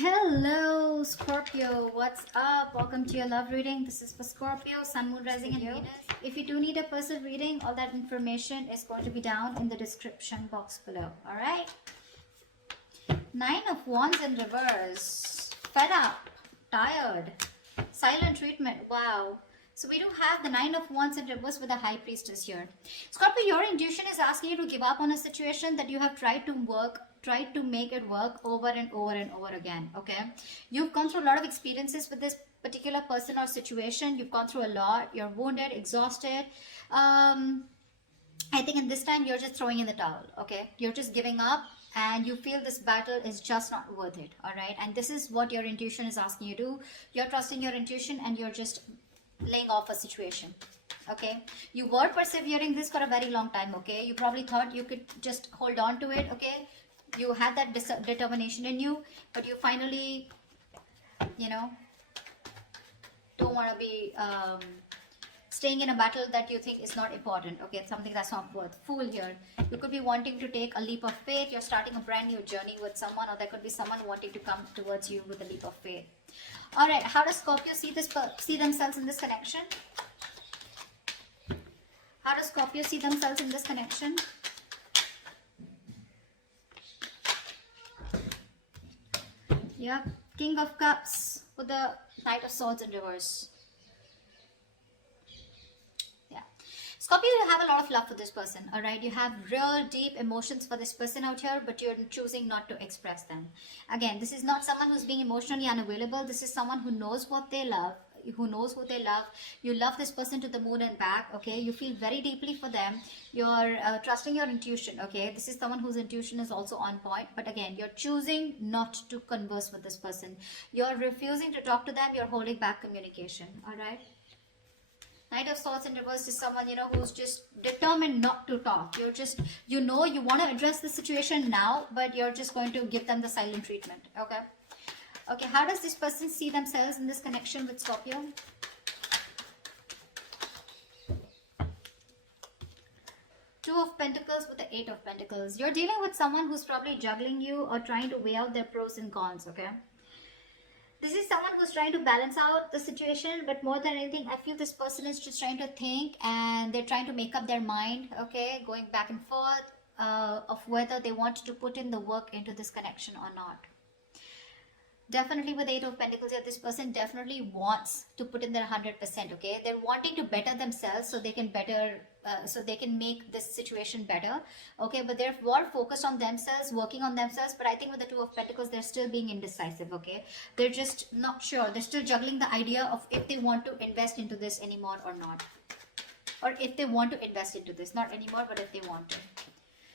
Hello, Scorpio. What's up? Welcome to your love reading. This is for Scorpio, Sun, Moon, Rising, and Venus. If you do need a personal reading, all that information is going to be down in the description box below. All right. Nine of Wands in reverse. Fed up, tired, silent treatment. Wow. So we do have the Nine of Wands in reverse with the High Priestess here. Scorpio, your intuition is asking you to give up on a situation that you have tried to make it work over and over and over again. Okay, you've gone through a lot of experiences with this particular person or situation. You've gone through a lot. You're wounded, exhausted. I think in this time you're just throwing in the towel. Okay, you're just giving up and you feel this battle is just not worth it. All right, and this is what your intuition is asking you to do. You're trusting your intuition and you're just laying off a situation. Okay, you were persevering this for a very long time. Okay, you probably thought you could just hold on to it. Okay, you had that determination in you, but you finally, don't want to be staying in a battle that you think is not important. Okay, it's something that's not worth. Fool here. You could be wanting to take a leap of faith. You're starting a brand new journey with someone, or there could be someone wanting to come towards you with a leap of faith. All right, how does Scorpio see themselves in this connection? How does Scorpio see themselves in this connection? Yeah, King of Cups with the Knight of Swords in reverse. Yeah, Scorpio, you have a lot of love for this person. All right, you have real deep emotions for this person out here, but you're choosing not to express them. Again, this is not someone who's being emotionally unavailable. This is someone who knows what they love, who knows who they love. You love this person to the moon and back. Okay, you feel very deeply for them. You're trusting your intuition. Okay, this is someone whose intuition is also on point, but again, you're choosing not to converse with this person. You're refusing to talk to them. You're holding back communication. All right, Knight of Swords in reverse is someone, who's just determined not to talk. You're just, you want to address the situation now, but you're just going to give them the silent treatment. Okay. Okay, how does this person see themselves in this connection with Scorpio? Two of Pentacles with the Eight of Pentacles. You're dealing with someone who's probably juggling you or trying to weigh out their pros and cons, okay? This is someone who's trying to balance out the situation, but more than anything, I feel this person is just trying to think and they're trying to make up their mind, okay? Going back and forth of whether they want to put in the work into this connection or not. Definitely with Eight of Pentacles here, this person definitely wants to put in their 100%, okay? They're wanting to better themselves so they can make this situation better, okay? But they're more focused on themselves, working on themselves. But I think with the Two of Pentacles, they're still being indecisive, okay? They're just not sure. They're still juggling the idea of if they want to invest into this anymore or not. Or if they want to invest into this, not anymore, but if they want to.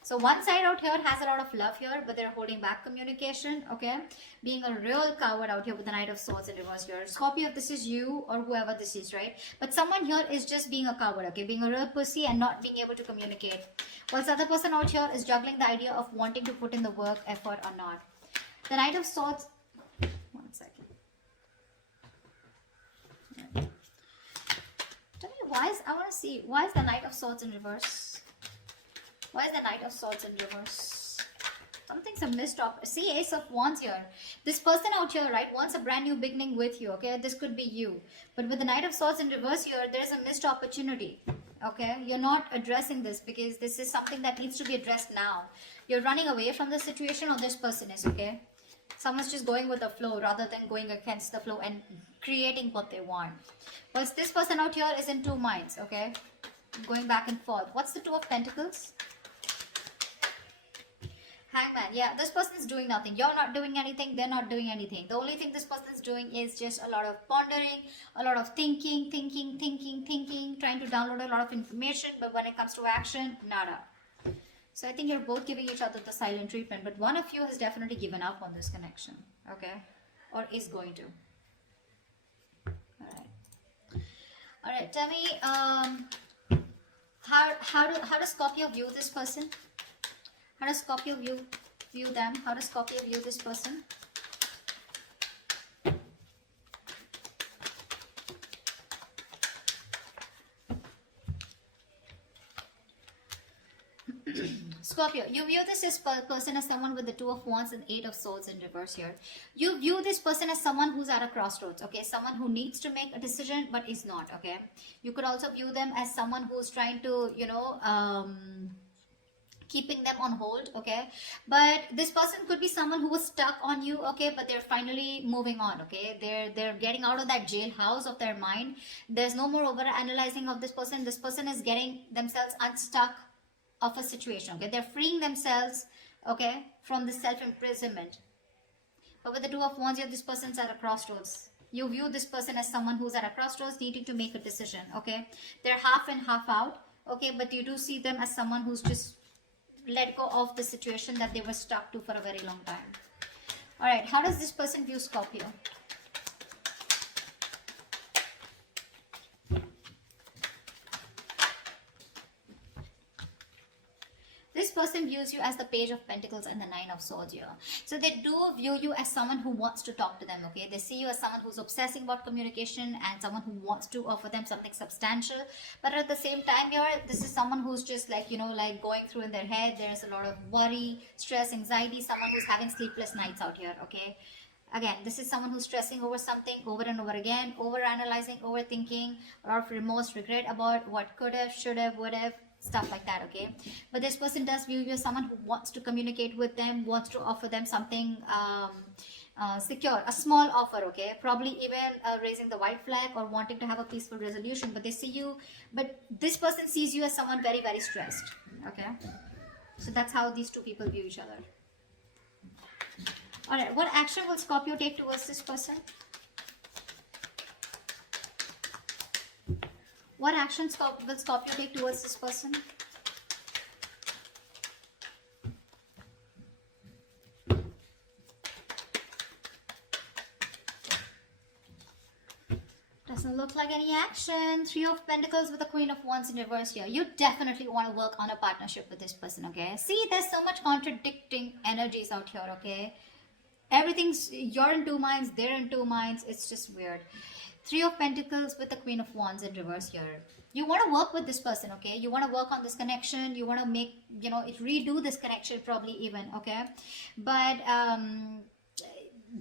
So one side out here has a lot of love here, but they're holding back communication, okay? Being a real coward out here with the Knight of Swords in reverse here. Scorpio, if this is you or whoever this is, right? But someone here is just being a coward, okay? Being a real pussy and not being able to communicate. Whilst the other person out here is juggling the idea of wanting to put in the work, effort or not. The Knight of Swords... One second. Tell me, I want to see, why is the Knight of Swords in reverse? Why is the Knight of Swords in reverse? Something's a missed op. See, Ace of Wands here. This person out here, right, wants a brand new beginning with you, okay? This could be you. But with the Knight of Swords in reverse here, there's a missed opportunity, okay? You're not addressing this because this is something that needs to be addressed now. You're running away from the situation, or this person is, okay? Someone's just going with the flow rather than going against the flow and creating what they want. Whilst this person out here is in two minds, okay? Going back and forth. What's the Two of Pentacles? Hangman, yeah, this person is doing nothing. You're not doing anything, they're not doing anything. The only thing this person is doing is just a lot of pondering, a lot of thinking, trying to download a lot of information, but when it comes to action, nada. So I think you're both giving each other the silent treatment, but one of you has definitely given up on this connection, okay? Or is going to. Alright, tell me, how does Scorpio view this person? How does Scorpio view them? How does Scorpio view this person? Scorpio, you view this person as someone with the Two of Wands and Eight of Swords in reverse here. You view this person as someone who's at a crossroads, okay? Someone who needs to make a decision but is not, okay? You could also view them as someone who's trying to, keeping them on hold, okay? But this person could be someone who was stuck on you, okay? But they're finally moving on, okay? They're getting out of that jailhouse of their mind. There's no more over analyzing of this person. This person is getting themselves unstuck of a situation, okay? They're freeing themselves, okay, from the self-imprisonment. But with the Two of Wands here, this person's at a crossroads. You view this person as someone who's at a crossroads needing to make a decision, okay? They're half in, half out, okay? But you do see them as someone who's just let go of the situation that they were stuck to for a very long time. All right, how does this person view Scorpio? This person views you as the Page of Pentacles and the Nine of Swords here. So they do view you as someone who wants to talk to them, okay? They see you as someone who's obsessing about communication and someone who wants to offer them something substantial. But at the same time here, this is someone who's just like, like going through in their head. There's a lot of worry, stress, anxiety, someone who's having sleepless nights out here, okay? Again, this is someone who's stressing over something over and over again, over analyzing, overthinking, or remorse, regret about what could have, should have, would have, stuff like that, okay? But this person does view you as someone who wants to communicate with them, wants to offer them something secure, a small offer, okay? Probably even raising the white flag or wanting to have a peaceful resolution. But they see you, but this person sees you as someone very, very stressed, okay? So that's how these two people view each other. All right, what action will Scorpio take towards this person? What action will Scorpio take towards this person? Doesn't look like any action. Three of Pentacles with the Queen of Wands in reverse here. You definitely want to work on a partnership with this person, okay? See, there's so much contradicting energies out here, okay? Everything's, you're in two minds, they're in two minds. It's just weird. Three of Pentacles with the Queen of Wands in reverse here. You want to work with this person, okay? You want to work on this connection. You want to make, redo this connection probably even, okay? But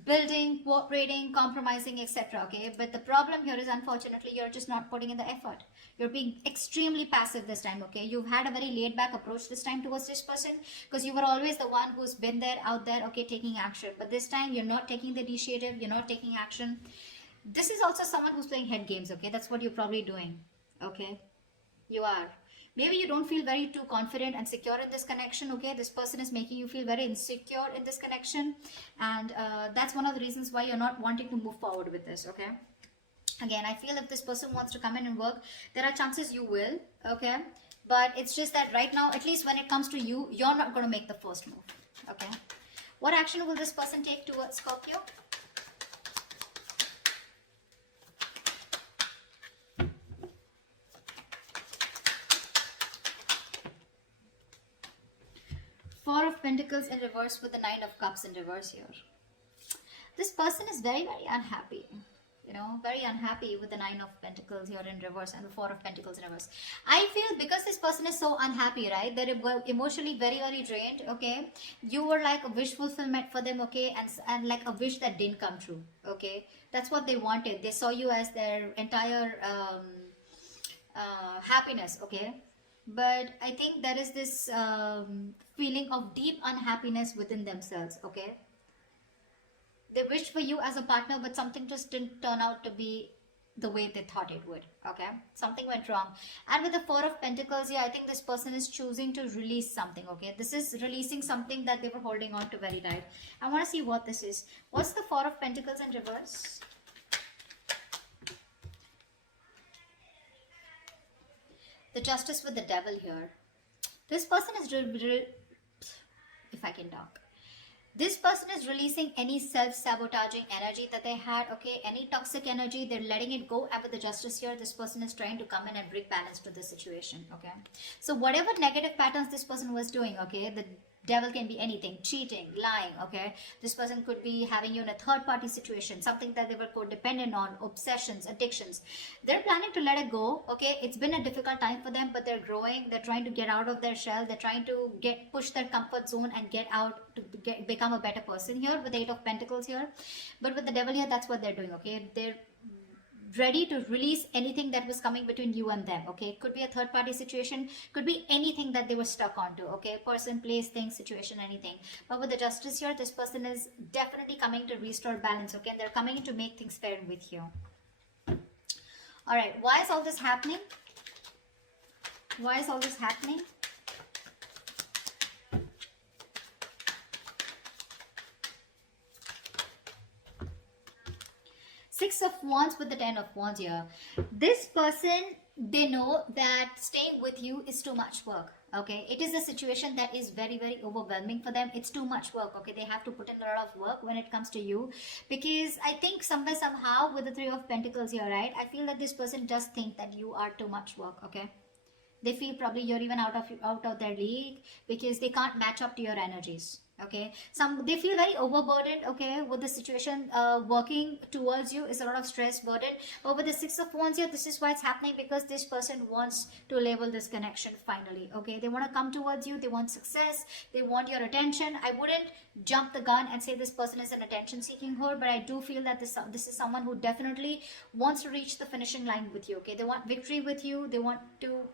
building, cooperating, compromising, etc., okay? But the problem here is, unfortunately, you're just not putting in the effort. You're being extremely passive this time, okay? You've had a very laid-back approach this time towards this person because you were always the one who's been there, out there, okay, taking action. But this time, you're not taking the initiative. You're not taking action. This is also someone who's playing head games, okay? That's what you're probably doing, okay? You are. Maybe you don't feel very too confident and secure in this connection, okay? This person is making you feel very insecure in this connection. And that's one of the reasons why you're not wanting to move forward with this, okay? Again, I feel if this person wants to come in and work, there are chances you will, okay? But it's just that right now, at least when it comes to you, you're not going to make the first move, okay? What action will this person take towards Scorpio? Four of Pentacles in reverse with the Nine of Cups in reverse here. This person is very, very unhappy. Very unhappy with the Nine of Pentacles here in reverse and the Four of Pentacles in reverse. I feel because this person is so unhappy, right? They're emotionally very, very drained, okay? You were like a wish fulfillment for them, okay? And like a wish that didn't come true, okay? That's what they wanted. They saw you as their entire happiness, okay? But I think there is this feeling of deep unhappiness within themselves, okay? They wished for you as a partner, but something just didn't turn out to be the way they thought it would, okay? Something went wrong. And with the Four of Pentacles here, I think this person is choosing to release something, okay? This is releasing something that they were holding on to very tight. I want to see what this is. What's the Four of Pentacles in reverse? The Justice with the Devil here. This person is, if I can talk. This person is releasing any self-sabotaging energy that they had, okay? Any toxic energy, they're letting it go. And with the Justice here, this person is trying to come in and bring balance to the situation, okay? So whatever negative patterns this person was doing, okay? The Devil can be anything: cheating, lying, okay? This person could be having you in a third party situation, something that they were codependent on, obsessions, addictions. They're planning to let it go, okay? It's been a difficult time for them, but they're growing. They're trying to get out of their shell. They're trying to push their comfort zone and get out to become a better person here with the Eight of Pentacles here. But with the Devil here, that's what they're doing, okay? They're ready to release anything that was coming between you and them, okay? It could be a third party situation, could be anything that they were stuck onto, okay? Person, place, thing, situation, anything. But with the Justice here, this person is definitely coming to restore balance, okay? And they're coming to make things fair with you. All right, why is all this happening? Why is all this happening? Six of Wands with the Ten of Wands here. This person, they know that staying with you is too much work, okay? It is a situation that is very, very overwhelming for them. It's too much work, okay? They have to put in a lot of work when it comes to you, because I think somewhere, somehow, with the Three of Pentacles here, right? I feel that this person does think that you are too much work, okay? They feel probably you're even out of their league, because they can't match up to your energies, okay? They feel very overburdened, okay, with the situation. Working towards you is a lot of stress, burden. But with the Six of Wands here, this is why it's happening, because this person wants to label this connection finally, okay? They want to come towards you. They want success. They want your attention. I wouldn't jump the gun and say this person is an attention seeking whore, but I do feel that this is someone who definitely wants to reach the finishing line with you, okay? They want victory with you. They want to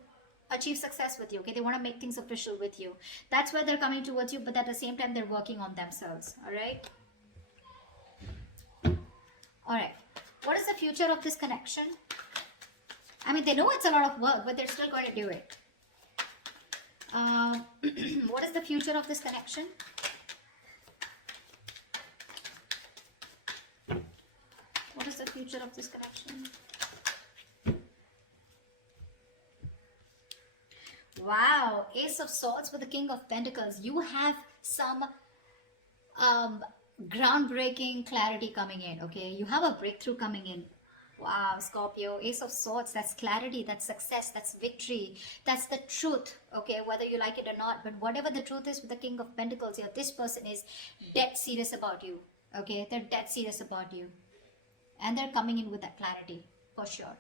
achieve success with you, okay? They want to make things official with you. That's why they're coming towards you, but at the same time they're working on themselves. All right, what is the future of this connection? I mean, they know it's a lot of work, but they're still going to do it. What is the future of this connection? What is the future of this connection? Wow, Ace of Swords with the King of Pentacles. You have some groundbreaking clarity coming in, okay? You have a breakthrough coming in. Wow, Scorpio, Ace of Swords, that's clarity, that's success, that's victory, that's the truth, okay? Whether you like it or not, but whatever the truth is with the King of Pentacles here, this person is dead serious about you, okay? They're dead serious about you. And they're coming in with that clarity, for sure.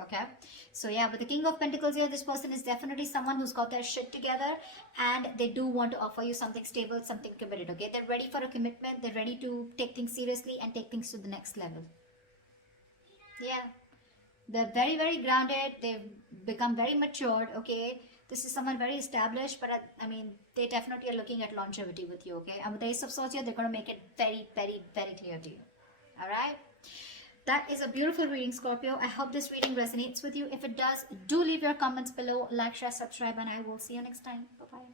Okay, so yeah, with the King of Pentacles here, this person is definitely someone who's got their shit together, and they do want to offer you something stable, something committed, okay? They're ready for a commitment. They're ready to take things seriously and take things to the next level. Yeah, they're very, very grounded. They've become very matured, okay? This is someone very established, but I mean, they definitely are looking at longevity with you, okay? And with the Ace of Swords here, they're going to make it very, very, very clear to you. All right? That is a beautiful reading, Scorpio. I hope this reading resonates with you. If it does, do leave your comments below, like, share, subscribe, and I will see you next time. Bye-bye.